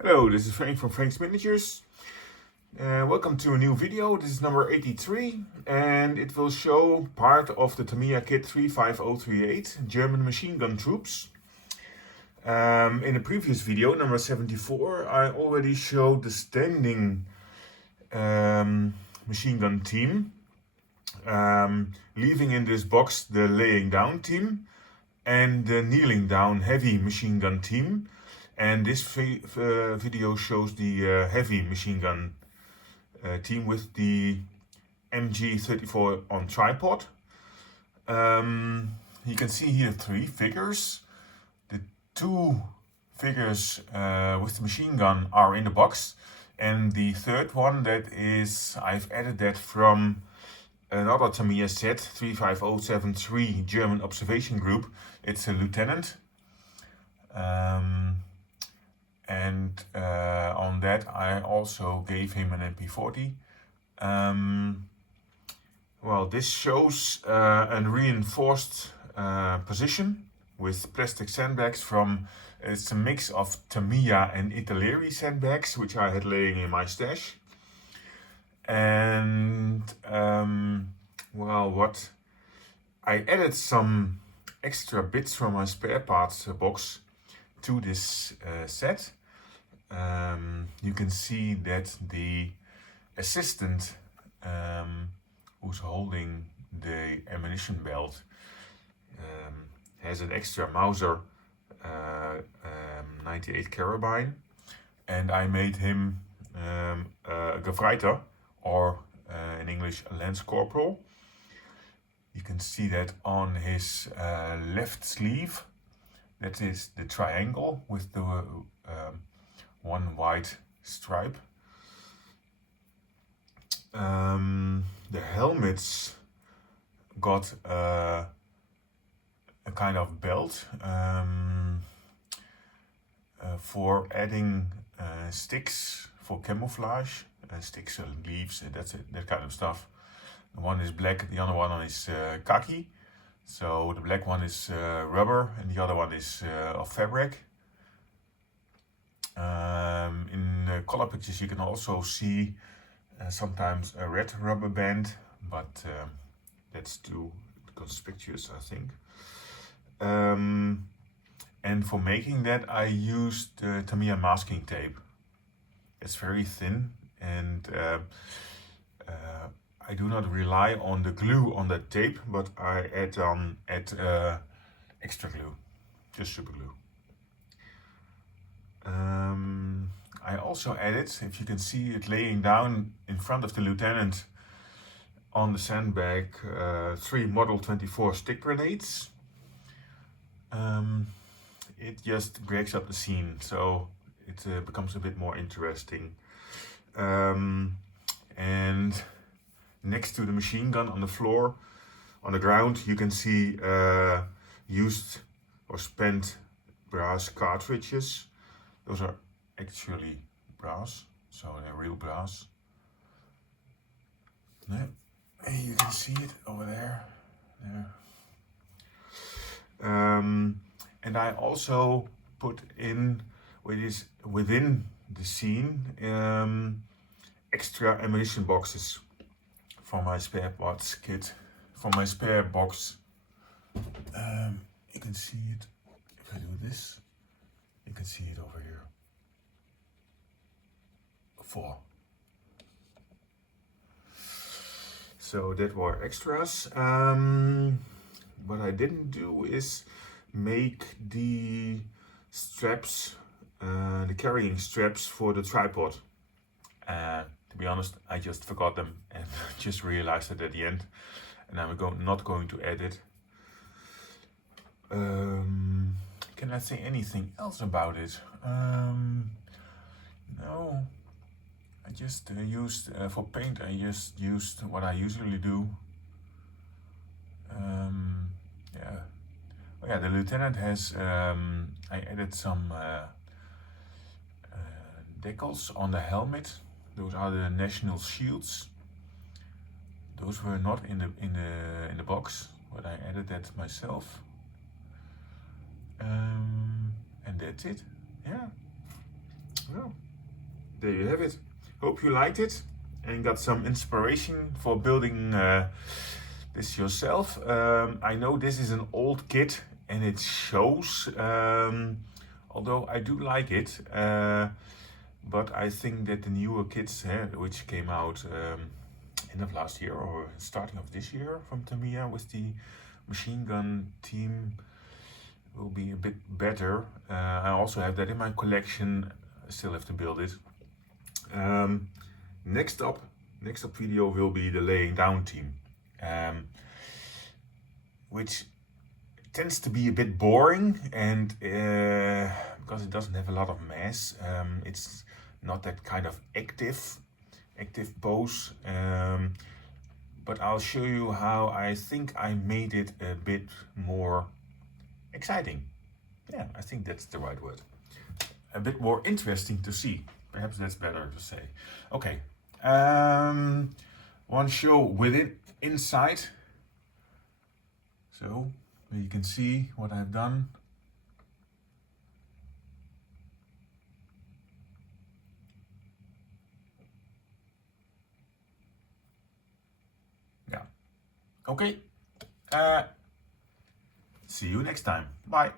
Hello, this is Frank from Frank's Miniatures. Welcome to a new video. This is number 83 and it will show part of the Tamiya Kit 35038 German machine gun troops. In the previous video, number 74, I already showed the standing machine gun team, leaving in this box the laying down team and the kneeling down heavy machine gun team. And this video shows the heavy machine gun team with the MG34 on tripod. You can see here three figures. The two figures with the machine gun are in the box, and the third one, that is, I've added that from another Tamiya set, 35073 German Observationgroup. It's a lieutenant. And on that I also gave him an MP40. Well, this shows a reinforced position with plastic sandbags from, it's a mix of Tamiya and Italeri sandbags, which I had laying in my stash. And well, what I added some extra bits from my spare parts box to this set. You can see that the assistant who's holding the ammunition belt has an extra Mauser 98 carabine, and I made him a Gefreiter, or in English a Lance Corporal. You can see that on his left sleeve. That is the triangle with the one white stripe. The helmets got a kind of belt for adding sticks for camouflage, sticks and leaves and that kind of stuff. The one is black, the other one is khaki. So the black one is rubber and the other one is of fabric. In the color pictures you can also see sometimes a red rubber band, but that's too conspicuous, I think. And for making that I used Tamiya masking tape. It's very thin, and I do not rely on the glue on that tape, but I add extra glue, just super glue. I also added, if you can see it laying down in front of the lieutenant on the sandbag, 3 Model 24 stick grenades. It just breaks up the scene, so it becomes a bit more interesting. And next to the machine gun on the floor, on the ground, you can see used or spent brass cartridges. Those are actually brass, so they're real brass. Yeah. And you can see it over there. And I also put in, within the scene, extra ammunition boxes for my spare parts kit. For my spare box, you can see it if I do this. You can see it over here. 4. So that were extras. What I didn't do is make the straps, the carrying straps for the tripod. To be honest, I just forgot them and just realized it at the end, and I'm not going to add it. Can I say anything else about it? No. I just used, for paint, I just used what I usually do. Yeah. Oh yeah, the lieutenant has, I added some decals on the helmet. Those are the national shields. Those were not in the box, but I added that myself. And that's it. Yeah. Well, there you have it. Hope you liked it and got some inspiration for building this yourself. I know this is an old kit and it shows, although I do like it, but I think that the newer kits, which came out end of last year or starting of this year from Tamiya with the machine gun team, will be a bit better. I also have that in my collection. I still have to build it. Next up video will be the laying down team, which tends to be a bit boring, and because it doesn't have a lot of mass, it's not that kind of active pose. But I'll show you how I think I made it a bit more exciting. Yeah, I think that's the right word. A bit more interesting to see. Perhaps that's better to say. Okay. One show within inside. So you can see what I've done. Yeah. Okay. See you next time. Bye.